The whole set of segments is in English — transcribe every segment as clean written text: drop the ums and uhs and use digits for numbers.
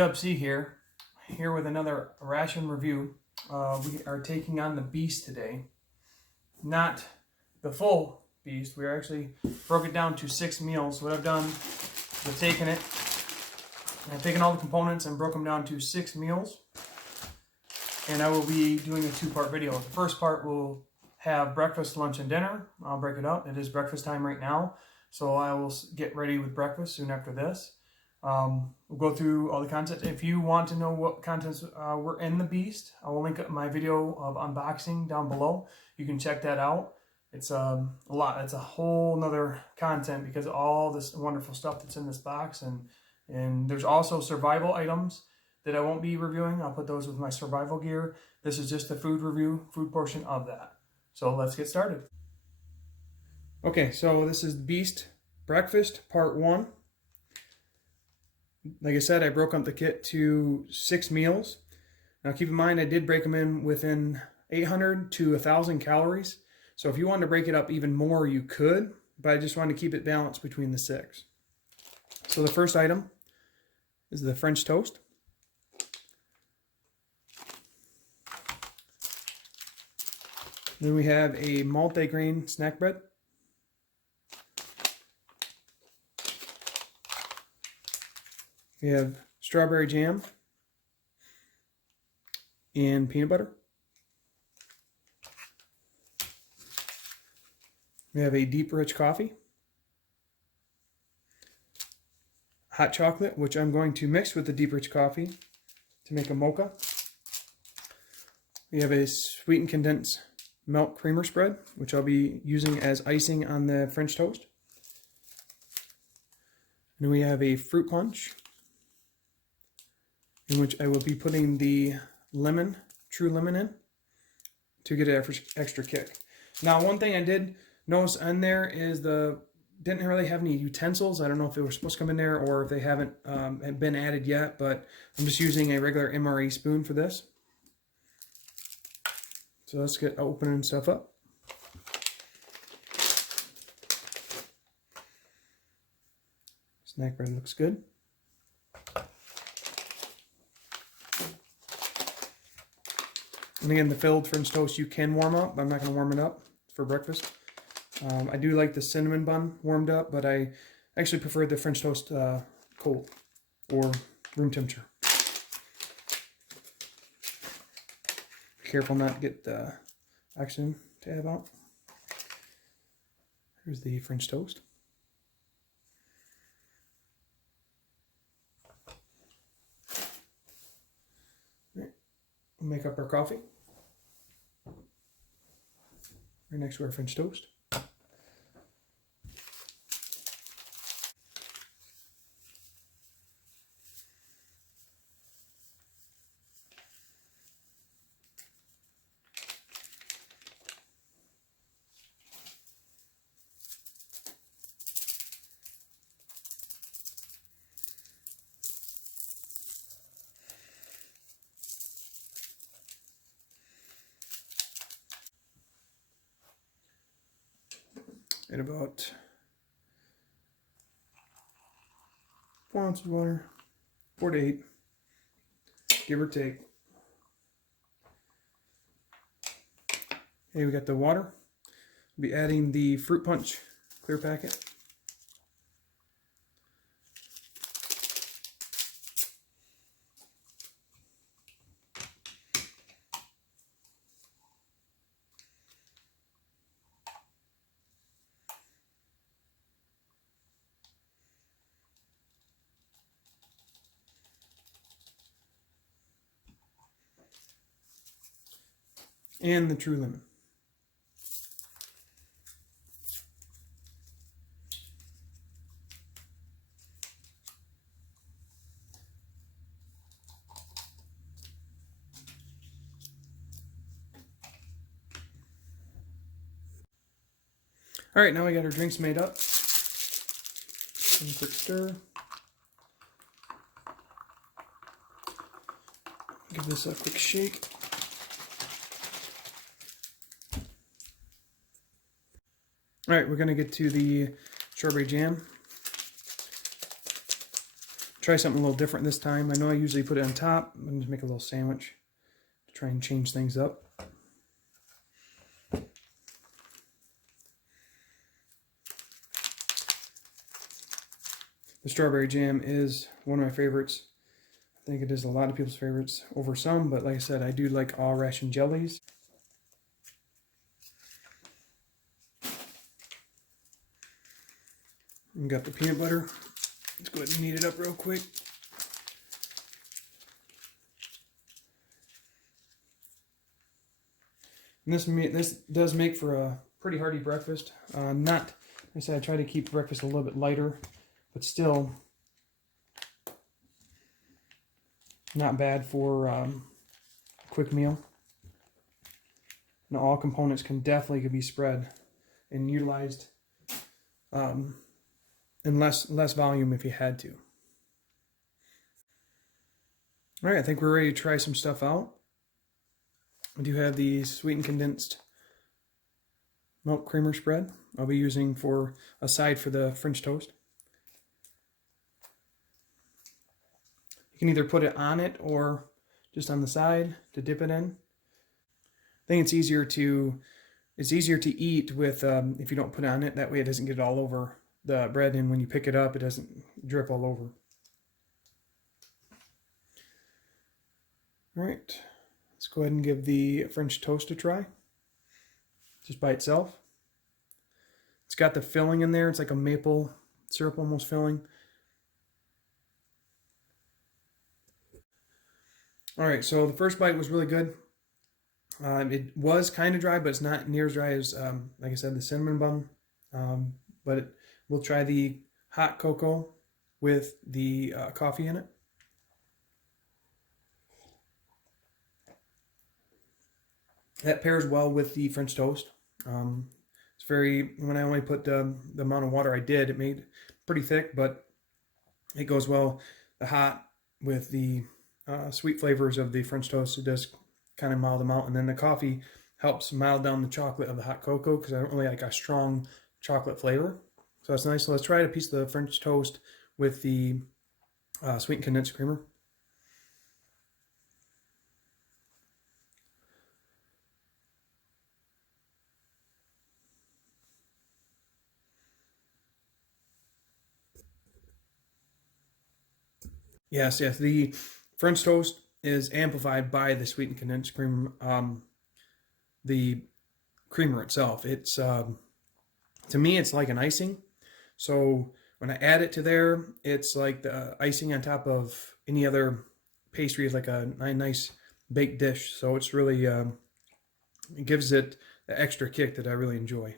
Dub C here with another ration review. We are taking on the beast today. Not the full beast. We actually broke it down to 6 meals. What I've done is I've taken it, and I've taken all the components and broke them down to 6 meals. And I will be doing a 2-part video. The first part will have breakfast, lunch, and dinner. I'll break it up. It is breakfast time right now, so I will get ready with breakfast soon after this. We'll go through all the content. If you want to know what contents were in the beast, I will link up my video of unboxing down below. You can check that out. It's a lot. It's a whole nother content because of all this wonderful stuff that's in this box. And there's also survival items that I won't be reviewing. I'll put those with my survival gear. This is just the food review, food portion of that. So let's get started. Okay, so this is Beast Breakfast Part 1. Like I said, I broke up the kit to 6 meals. Now keep in mind, I did break them in within 800 to 1,000 calories. So if you wanted to break it up even more, you could, but I just wanted to keep it balanced between the 6. So the first item is the French toast. Then we have a multi-grain snack bread. We have strawberry jam and peanut butter. We have a deep rich coffee. Hot chocolate, which I'm going to mix with the deep rich coffee to make a mocha. We have a sweetened condensed milk creamer spread, which I'll be using as icing on the French toast. And then we have a fruit punch, in which I will be putting the lemon, true lemon in to get an extra kick. Now, one thing I did notice on there is didn't really have any utensils. I don't know if they were supposed to come in there or if they haven't been added yet, but I'm just using a regular MRE spoon for this. So let's get opening stuff up. Snack bread looks good. And again, the filled French toast you can warm up, but I'm not going to warm it up for breakfast. I do like the cinnamon bun warmed up, but I actually prefer the French toast cold or room temperature. Careful not to get the oxygen tab out. Here's the French toast. All right. We'll make up our coffee. Right next to our French toast. At about 4 ounces of water, 4 to 8, give or take. Okay, we got the water. We'll be adding the fruit punch clear packet. And the true lemon. All right, now we got our drinks made up. One quick stir. Give this a quick shake. All right, we're gonna get to the strawberry jam. try something a little different this time. I know I usually put it on top. I'm going to make a little sandwich to try and change things up. The strawberry jam is one of my favorites. I think it is a lot of people's favorites over some, but like I said, I do like all ration jellies. We got the peanut butter. Let's go ahead and knead it up real quick. And this does make for a pretty hearty breakfast. Not, like I said, I try to keep breakfast a little bit lighter, but still not bad for a quick meal. Now all components can definitely be spread and utilized in less volume if you had to. All right, I think we're ready to try some stuff out. I do have the sweetened condensed milk creamer spread I'll be using for a side for the French toast. You can either put it on it or just on the side to dip it in. I think it's easier to eat with if you don't put it on it. That way it doesn't get all over the bread, and when you pick it up, it doesn't drip all over. All right, let's go ahead and give the French toast a try, just by itself. It's got the filling in there. It's like a maple syrup almost filling. All right, so the first bite was really good. It was kind of dry, but it's not near as dry as, like I said, the cinnamon bun. We'll try the hot cocoa with the coffee in it. That pairs well with the French toast. It's very, when I only put the amount of water I did, it made pretty thick, but it goes well. The hot with the sweet flavors of the French toast, it does kind of mild them out. And then the coffee helps mild down the chocolate of the hot cocoa, because I don't really like a strong chocolate flavor. So that's nice. So let's try a piece of the French toast with the sweetened condensed creamer. Yes, the French toast is amplified by the sweetened condensed cream. The creamer itself, it's to me, it's like an icing. So when I add it to there, it's like the icing on top of any other pastry, like a nice baked dish. So it's really, it gives it the extra kick that I really enjoy.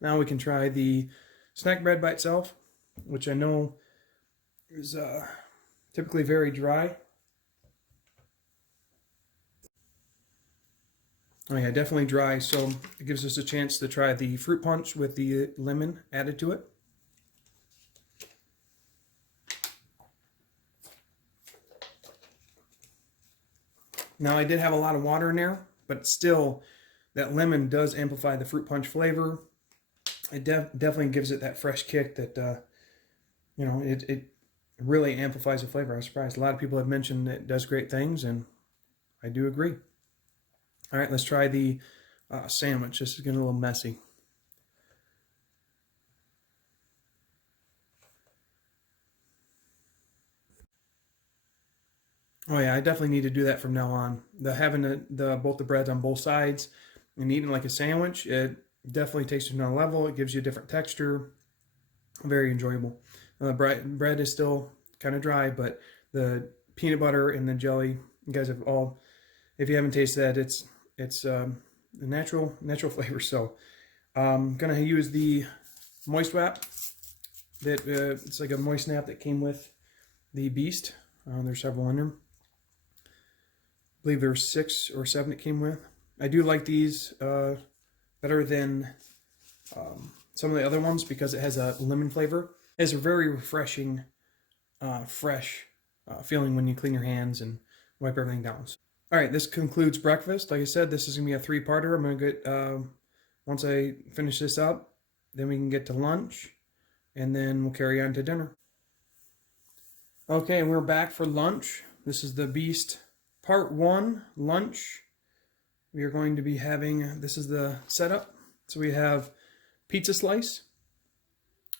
Now we can try the snack bread by itself, which I know is typically very dry. Oh yeah, definitely dry, so it gives us a chance to try the fruit punch with the lemon added to it. Now I did have a lot of water in there, but still that lemon does amplify the fruit punch flavor. It definitely gives it that fresh kick that, you know, it really amplifies the flavor. I was surprised. A lot of people have mentioned that it does great things, and I do agree. All right, let's try the sandwich. This is getting a little messy. Oh yeah, I definitely need to do that from now on. Having both the breads on both sides and eating like a sandwich, it definitely takes it to another level. It gives you a different texture. Very enjoyable. Bread is still kind of dry, but the peanut butter and the jelly, you guys have all, if you haven't tasted that, it's a natural flavor. So I'm gonna use the moist wrap that it's like a moist snap that came with the Beast. There's several in them. I believe there's 6 or 7 it came with. I do like these better than some of the other ones because it has a lemon flavor. It has a very refreshing, fresh feeling when you clean your hands and wipe everything down. All right, this concludes breakfast. Like I said, this is gonna be a 3-parter. I'm gonna get, once I finish this up, then we can get to lunch, and then we'll carry on to dinner. Okay, and we're back for lunch. This is the Beast Part 1 lunch. We are going to be having, this is the setup. So we have pizza slice,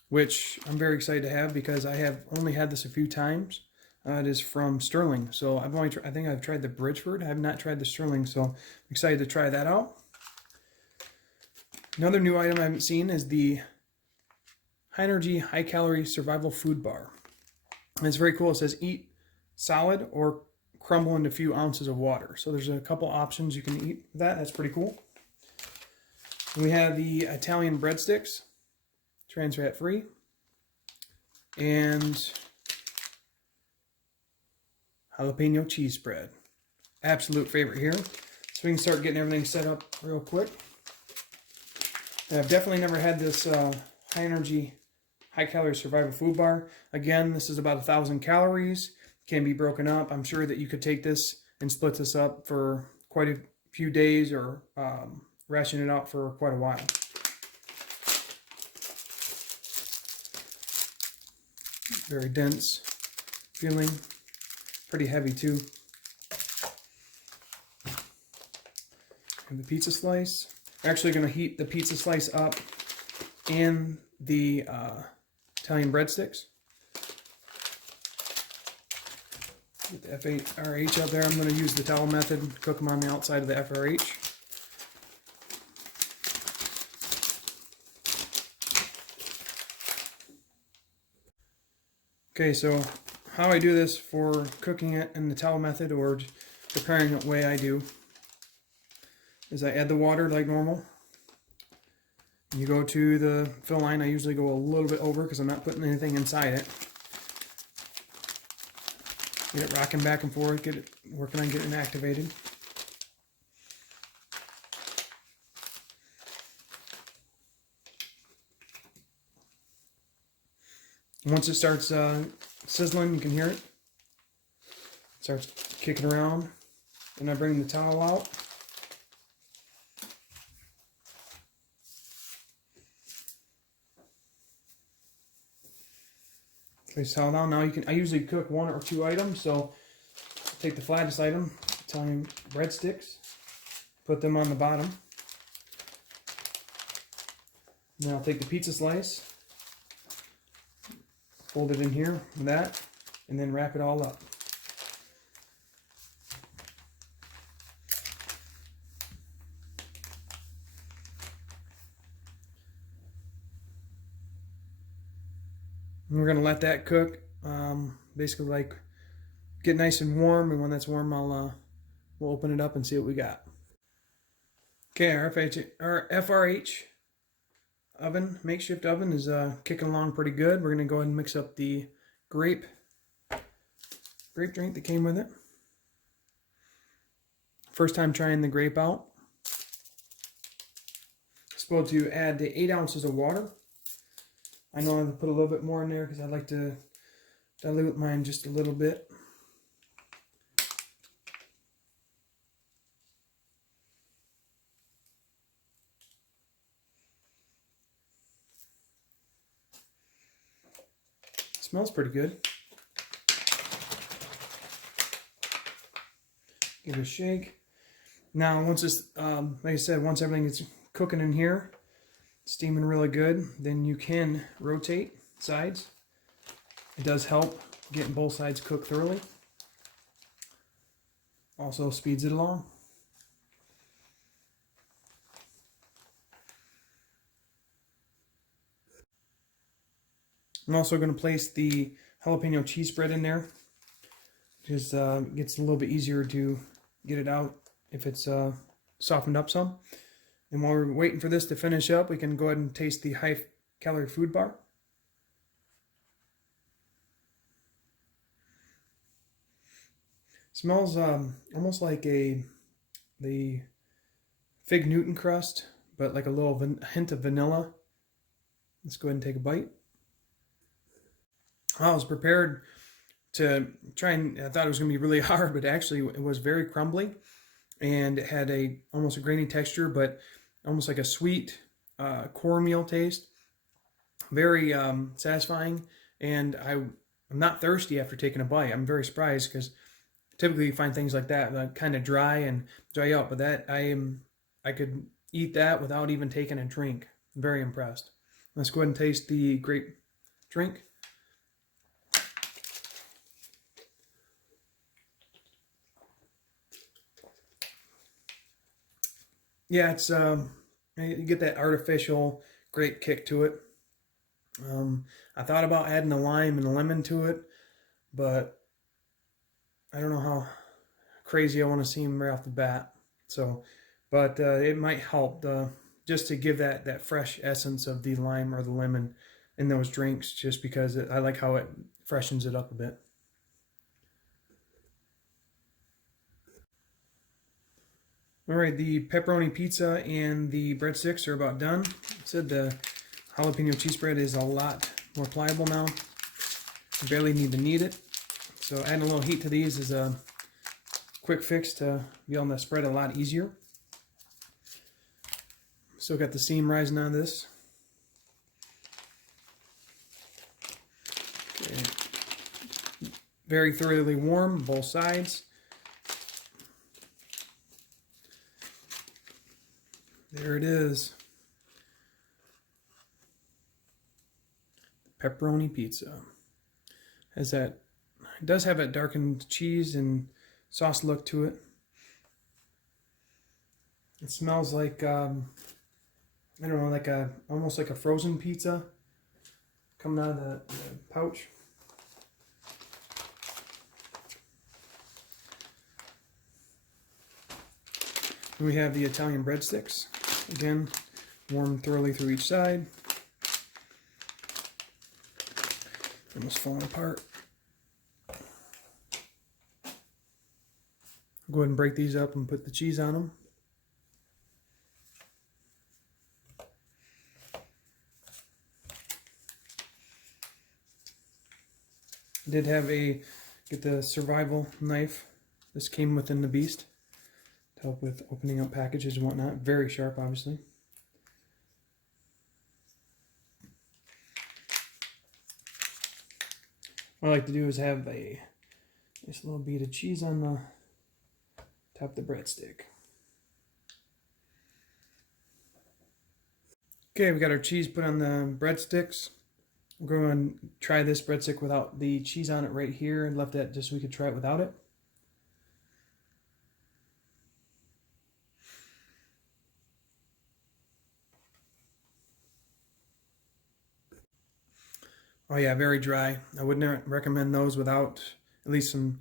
which I'm very excited to have because I have only had this a few times. It is from Sterling. So I think I've tried the Bridgeford. I have not tried the Sterling, so I'm excited to try that out. Another new item I haven't seen is the High Energy, High Calorie Survival Food Bar. And it's very cool. It says eat solid or crumble into a few ounces of water. So there's a couple options you can eat with that. That's pretty cool. And we have the Italian breadsticks, trans fat free, and jalapeno cheese spread. Absolute favorite here. So we can start getting everything set up real quick. And I've definitely never had this high energy, high calorie survival food bar. Again, this is about 1,000 calories. Can be broken up. I'm sure that you could take this and split this up for quite a few days or ration it out for quite a while. Very dense feeling. Pretty heavy too. And the pizza slice. We're actually going to heat the pizza slice up in the Italian breadsticks. Get the FRH out there. I'm going to use the towel method, cook them on the outside of the FRH. Okay, so how I do this for cooking it in the towel method or preparing it the way I do is I add the water like normal. You go to the fill line. I usually go a little bit over because I'm not putting anything inside it. Get it rocking back and forth, get it working on getting activated. Once it starts sizzling, you can hear it. It starts kicking around. Then I bring the towel out. Place towel down. Now I usually cook 1 or 2 items, so take the flattest item, Italian breadsticks, put them on the bottom. Then I'll take the pizza slice, fold it in here with that, and then wrap it all up. And we're going to let that cook, basically like get nice and warm, and when that's warm we'll open it up and see what we got. Okay, our FRH oven, makeshift oven, is kicking along pretty good. We're going to go ahead and mix up the grape drink that came with it. First time trying the grape out. Supposed to add the 8 ounces of water. I know I'm going to put a little bit more in there because I like to dilute mine just a little bit. Smells pretty good. Give it a shake. Now, once this, like I said, once everything is cooking in here, steaming really good, then you can rotate sides. It does help getting both sides cooked thoroughly. Also speeds it along. I'm also going to place the jalapeno cheese spread in there. Just gets a little bit easier to get it out if it's softened up some. And while we're waiting for this to finish up, we can go ahead and taste the high calorie food bar. Smells almost like the Fig Newton crust, but like a little hint of vanilla. Let's go ahead and take a bite. I was prepared to try and I thought it was going to be really hard, but actually it was very crumbly and it had almost a grainy texture, but almost like a sweet cornmeal taste. Very satisfying, and I I'm not thirsty after taking a bite. I'm very surprised because typically you find things like that kind of dry and dry out, but that I could eat that without even taking a drink. I'm very impressed. Let's go ahead and taste the grape drink. Yeah, it's you get that artificial grape kick to it. I thought about adding a lime and a lemon to it, but I don't know how crazy I want to seem right off the bat. So, but it might help just to give that fresh essence of the lime or the lemon in those drinks, just because I like how it freshens it up a bit. All right, the pepperoni pizza and the breadsticks are about done. I said the jalapeno cheese spread is a lot more pliable now. You barely need to knead it. So adding a little heat to these is a quick fix to be able to spread a lot easier. Still got the steam rising on this. Okay. Very thoroughly warm, both sides. There it is. Pepperoni pizza. Has that, it does have a darkened cheese and sauce look to it. It smells like, I don't know, like almost like a frozen pizza coming out of the pouch. And we have the Italian breadsticks. Again, warmed thoroughly through each side. Almost falling apart. I'll go ahead and break these up and put the cheese on them. I did have get the survival knife. This came within the beast to help with opening up packages and whatnot. Very sharp, obviously. What I like to do is have just a little bead of cheese on the top of the breadstick. Okay, we got our cheese put on the breadsticks. We're going to try this breadstick without the cheese on it right here, and left that just so we could try it without it. Oh yeah, very dry. I would not recommend those without at least one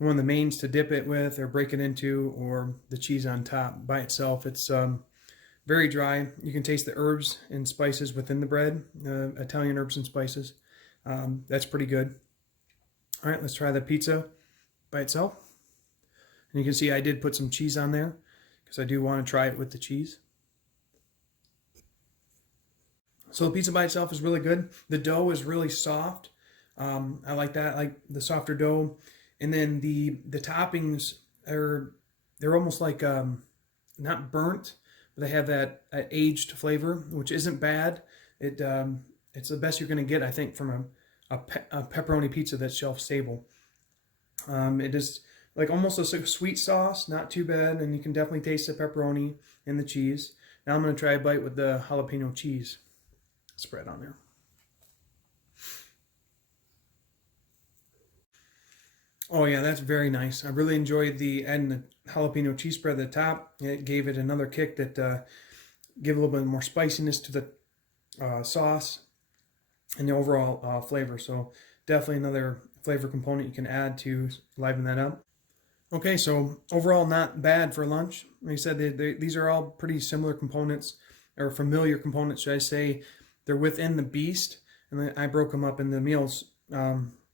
of the mains to dip it with or break it into, or the cheese on top by itself. It's very dry. You can taste the herbs and spices within the bread, Italian herbs and spices. That's pretty good. All right, let's try the pizza by itself. And you can see I did put some cheese on there because I do want to try it with the cheese. So the pizza by itself is really good. The dough is really soft. I like that. I like the softer dough. And then the toppings they're almost like not burnt, but they have that aged flavor, which isn't bad. It's the best you're going to get, I think, from a pepperoni pizza that's shelf stable. It is like almost a sweet sauce, not too bad, and you can definitely taste the pepperoni and the cheese. Now I'm going to try a bite with the jalapeno cheese spread on there. Oh yeah, that's very nice. I really enjoyed adding the jalapeno cheese spread at the top. It gave it another kick that gave a little bit more spiciness to the sauce and the overall flavor. So definitely another flavor component you can add to liven that up. Okay, so overall not bad for lunch. Like I said, these are all pretty similar components, or familiar components, should I say. They're within the beast, and then I broke them up in the meals,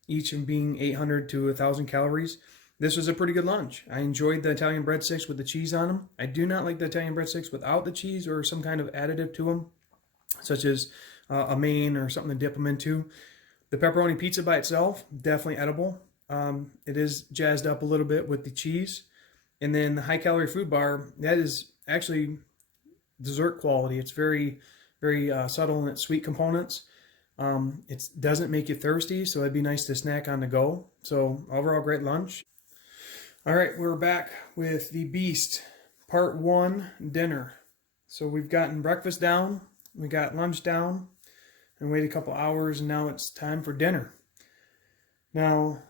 each of being 800 to 1,000 calories. This was a pretty good lunch. I enjoyed the Italian breadsticks with the cheese on them. I do not like the Italian breadsticks without the cheese or some kind of additive to them, such as a main or something to dip them into. The pepperoni pizza by itself, definitely edible. It is jazzed up a little bit with the cheese. And then the high-calorie food bar, that is actually dessert quality. It's very, very subtle in its sweet components. It doesn't make you thirsty, so it'd be nice to snack on the go. So overall, great lunch. All right, we're back with the Beast, part 1, dinner. So we've gotten breakfast down, we got lunch down, and waited a couple hours, and now it's time for dinner. Now,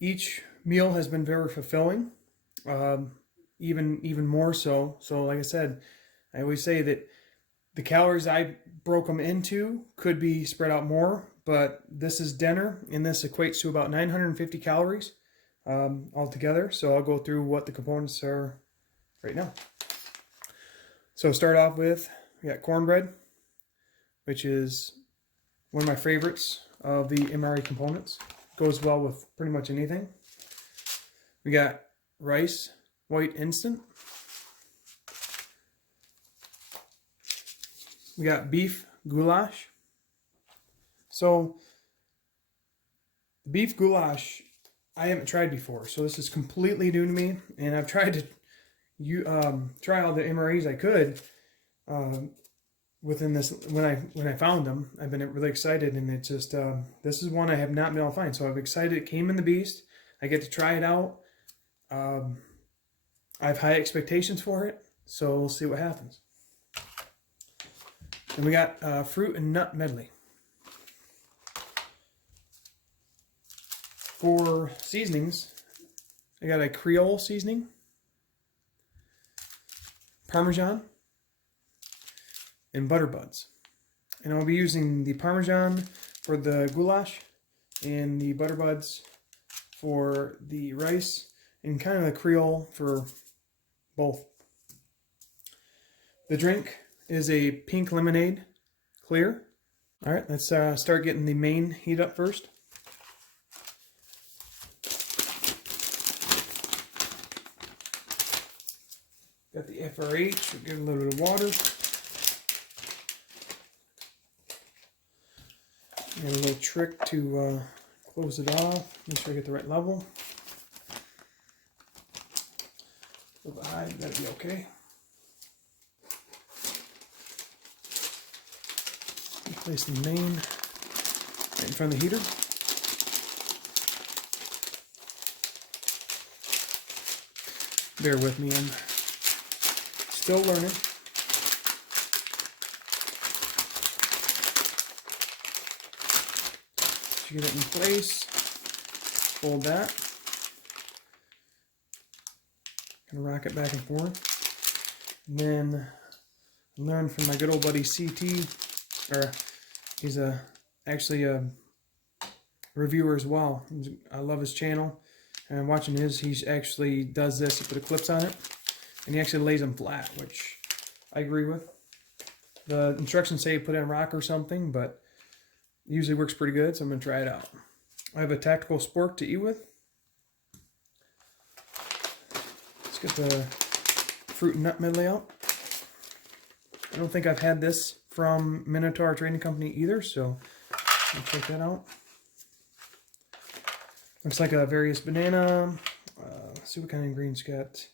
each meal has been very fulfilling, even more so. So like I said, I always say that the calories I broke them into could be spread out more, but this is dinner, and this equates to about 950 calories altogether. So I'll go through what the components are right now. So start off with, we got cornbread, which is one of my favorites of the MRE components. Goes well with pretty much anything. We got rice, white instant. We got beef goulash. So the beef goulash I haven't tried before, so this is completely new to me, and I've tried to try all the MREs I could within this. When I found them, I've been really excited, and it's just this is one I have not been able to find. So I'm excited it came in the Beast. I get to try it out. I have high expectations for it, so we'll see what happens. And we got fruit and nut medley. For seasonings, I got a Creole seasoning, Parmesan, and butter buds. And I'll be using the Parmesan for the goulash and the butter buds for the rice, and kind of the Creole for both. The drink is a pink lemonade, clear. All right, let's start getting the main heat up first. Got the FRH, we'll get a little bit of water. And a little trick to close it off, make sure I get the right level. A little bit high, that'll be okay. Place the main right in front of the heater. Bear with me, I'm still learning. So get it in place, fold that, gonna rock it back and forth, and then learn from my good old buddy CT, or he's actually a reviewer as well. I love his channel, and I'm watching his. He actually does this. He put the clips on it, and he actually lays them flat, which I agree with. The instructions say put in rock or something, but it usually works pretty good, so I'm going to try it out. I have a tactical spork to eat with. Let's get the fruit and nut medley out. I don't think I've had this from Minotaur Trading Company either, so I'll check that out. Looks like a various banana. Let's see what kind of ingredients got.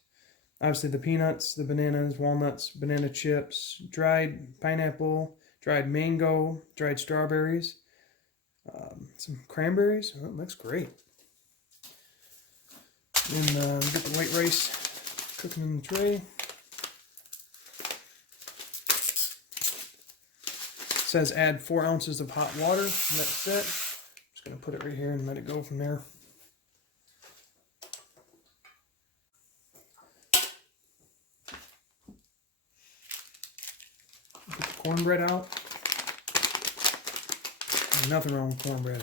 Obviously the peanuts, the bananas, walnuts, banana chips, dried pineapple, dried mango, dried strawberries, some cranberries. Oh, that looks great. And get the white rice cooking in the tray. It says add 4 ounces of hot water, and that's it. I'm just going to put it right here and let it go from there. Get the cornbread out. There's nothing wrong with cornbread.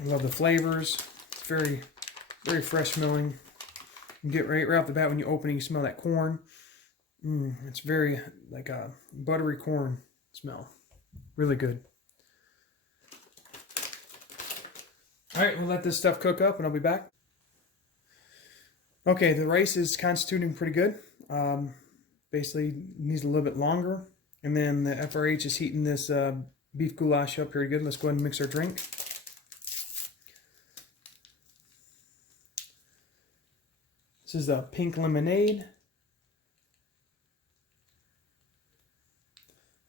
I love the flavors. It's very, very fresh smelling. You get right off the bat when you open it, you smell that corn. It's very like a buttery corn smell. Really good. All right, we'll let this stuff cook up and I'll be back. Okay, the rice is constituting pretty good. Basically needs a little bit longer. And then the FRH is heating this beef goulash up pretty good. Let's go ahead and mix our drink. This is the pink lemonade.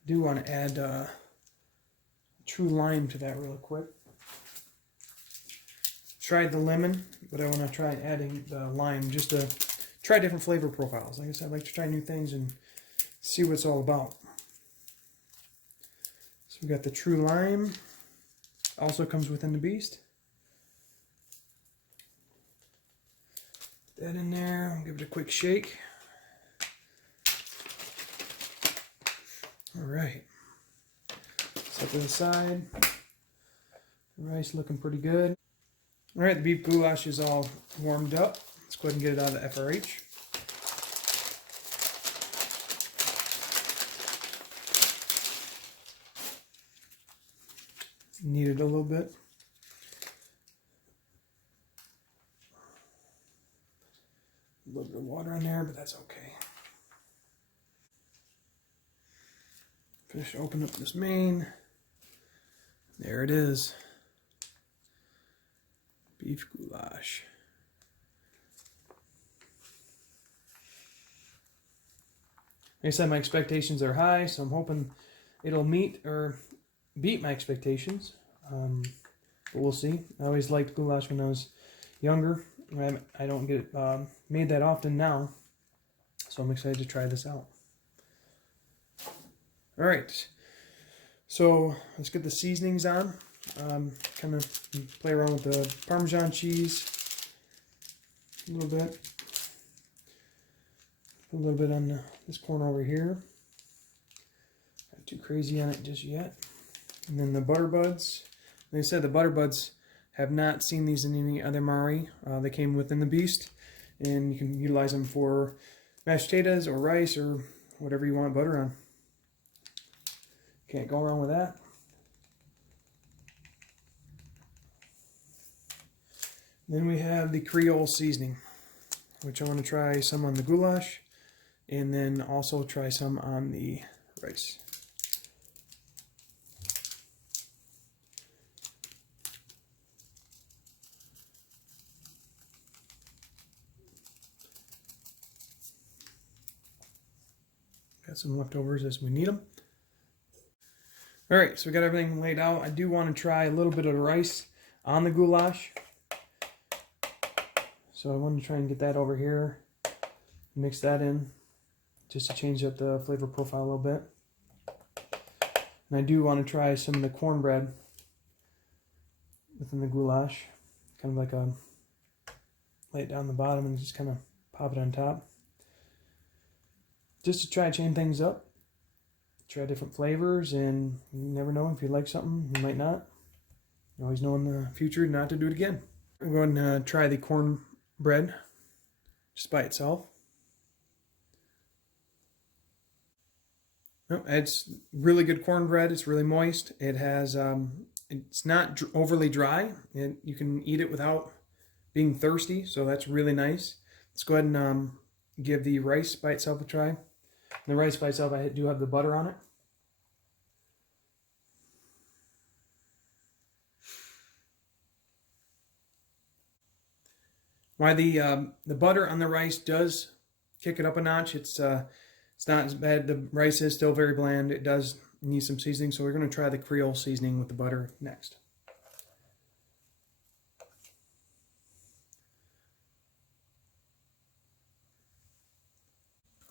Do want to add true lime to that real quick. Tried the lemon, but I want to try adding the lime just to try different flavor profiles. Like I said, I like to try new things and see what it's all about. So we got the true lime. Also comes within the beast. Put that in there. I'll give it a quick shake. All right. Set to the side. The rice looking pretty good. All right, the beef goulash is all warmed up. Let's go ahead and get it out of the FRH. Knead it a little bit. A little bit of water on there, but that's okay. Finish, open up this main. There it is. Beef goulash. Like I said, my expectations are high, so I'm hoping it'll meet or beat my expectations. But we'll see. I always liked goulash when I was younger. I don't get it made that often now, so I'm excited to try this out. All right, so let's get the seasonings on. Kind of play around with the Parmesan cheese a little bit. Put a little bit on this corner over here. Not too crazy on it just yet. And then the butter buds. Like I said, the butter buds have not seen these in any other MRE. They came within the beast, and you can utilize them for mashed potatoes or rice or whatever you want butter on. Can't go wrong with that. Then we have the Creole seasoning, which I want to try some on the goulash, and then also try some on the rice. Got some leftovers as we need them. All right, so we got everything laid out. I do want to try a little bit of the rice on the goulash. So I want to try and get that over here, mix that in, just to change up the flavor profile a little bit. And I do want to try some of the cornbread within the goulash, kind of like a, lay it down the bottom and just kind of pop it on top. Just to try to change things up, try different flavors, and you never know, if you like something, you might not. You always know in the future not to do it again. I'm going to try the cornbread just by itself. Oh, it's really good cornbread. It's really moist. It has, it's not overly dry, and you can eat it without being thirsty, so that's really nice. Let's go ahead and give the rice by itself a try. The rice by itself, I do have the butter on it. Why the butter on the rice does kick it up a notch. It's not as bad. The rice is still very bland. It does need some seasoning, so we're going to try the Creole seasoning with the butter next.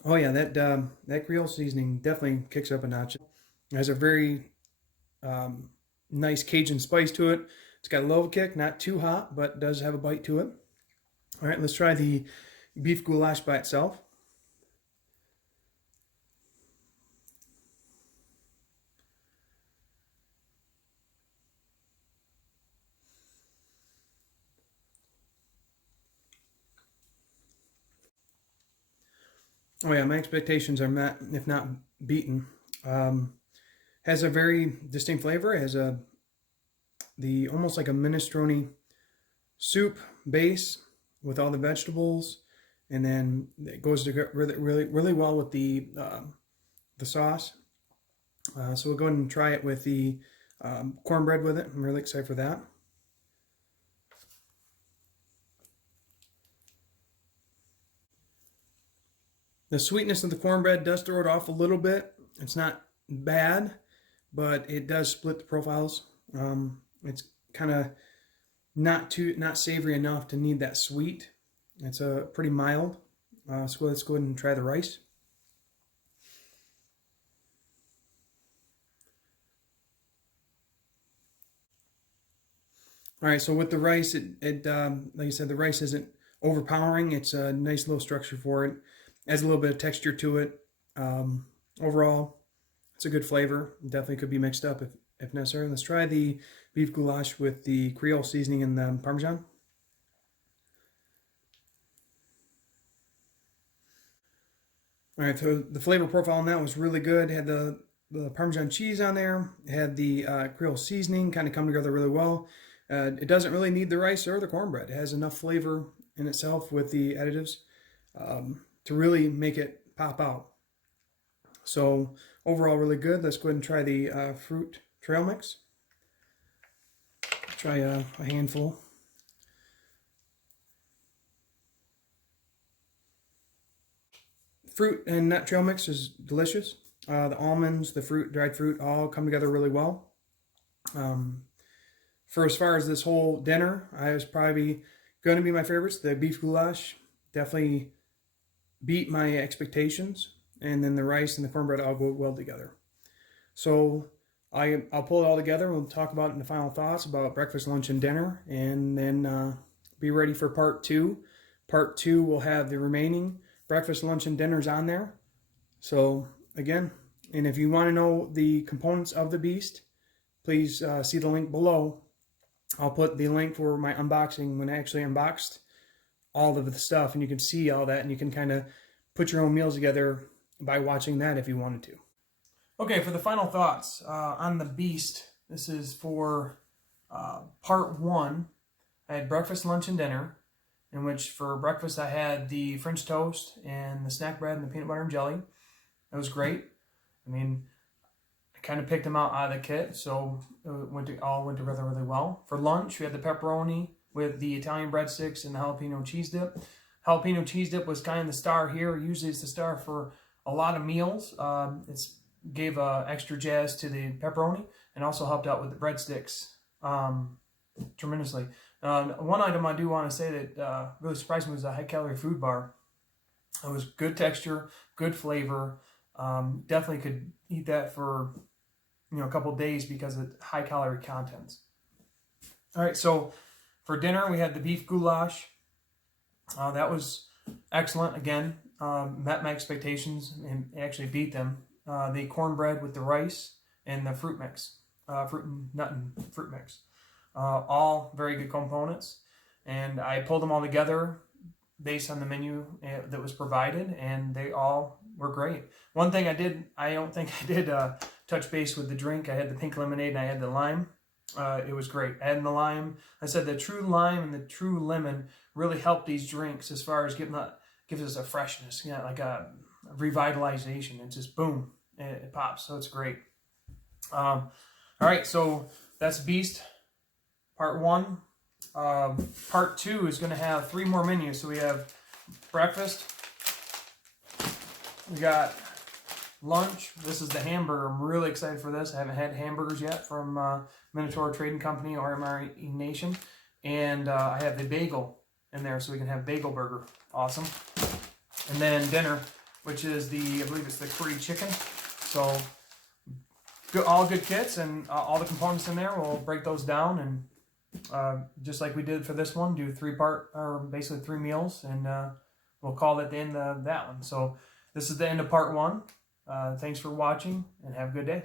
Oh yeah, that Creole seasoning definitely kicks up a notch. It has a very nice Cajun spice to it. It's got a little kick, not too hot, but does have a bite to it. All right, let's try the beef goulash by itself. Oh yeah, my expectations are met, if not beaten. Has a very distinct flavor. It has the almost like a minestrone soup base with all the vegetables, and then it goes to really well with the sauce. So we'll go ahead and try it with the cornbread with it. I'm really excited for that. The sweetness of the cornbread does throw it off a little bit. It's not bad, but it does split the profiles. It's kind of not savory enough to need that sweet. It's pretty mild. So let's go ahead and try the rice. All right, so with the rice, like I said, the rice isn't overpowering. It's a nice little structure for it. Adds a little bit of texture to it. Overall, it's a good flavor. Definitely could be mixed up if necessary. Let's try the beef goulash with the Creole seasoning and the Parmesan. All right, so the flavor profile on that was really good. It had the Parmesan cheese on there. It had the Creole seasoning kind of come together really well. It doesn't really need the rice or the cornbread. It has enough flavor in itself with the additives to really make it pop out. So overall, really good. Let's go ahead and try the fruit trail mix. Try a handful. Fruit and nut trail mix is delicious. The almonds, the fruit, dried fruit, all come together really well. For as far as this whole dinner, I was probably going to be my favorites. The beef goulash definitely beat my expectations, and then the rice and the cornbread all go well together. So I'll pull it all together. We'll talk about it in the final thoughts about breakfast, lunch, and dinner, and then be ready for part 2. Part 2 will have the remaining breakfast, lunch, and dinners on there. So again, and if you want to know the components of the beast, please see the link below. I'll put the link for my unboxing when I actually unboxed all of the stuff, and you can see all that, and you can kind of put your own meals together by watching that if you wanted to. Okay, for the final thoughts on the beast, this is for part 1. I had breakfast, lunch, and dinner, in which for breakfast I had the French toast and the snack bread and the peanut butter and jelly. It was great. I mean, I kind of picked them out of the kit, so it all went together really well. For lunch, we had the pepperoni with the Italian breadsticks and the jalapeno cheese dip. Jalapeno cheese dip was kind of the star here. Usually it's the star for a lot of meals. It's gave extra jazz to the pepperoni and also helped out with the breadsticks tremendously. One item I do want to say that really surprised me was the high-calorie food bar. It was good texture, good flavor. Definitely could eat that for a couple of days because of high-calorie contents. All right, so for dinner we had the beef goulash. That was excellent. Again, met my expectations and actually beat them. The cornbread with the rice and the fruit mix, fruit mix. All very good components, and I pulled them all together based on the menu that was provided, and they all were great. One thing I don't think I did touch base with the drink. I had the pink lemonade and I had the lime. It was great. Adding the lime, I said the true lime and the true lemon really help these drinks as far as gives us a freshness, like a revitalization. It's just boom, it pops. So it's great. All right, so that's Beast Part 1. Part 2 is going to have 3 more menus. So we have breakfast. We got lunch. This is the hamburger. I'm really excited for this. I haven't had hamburgers yet from Minotaur Trading Company or MRE Nation. And I have the bagel in there, so we can have bagel burger. Awesome. And then dinner, which is I believe it's the curry chicken. So all good kits and all the components in there. We'll break those down and just like we did for this one, do 3-part or basically 3 meals, and we'll call it the end of that one. So this is the end of part 1. Thanks for watching and have a good day.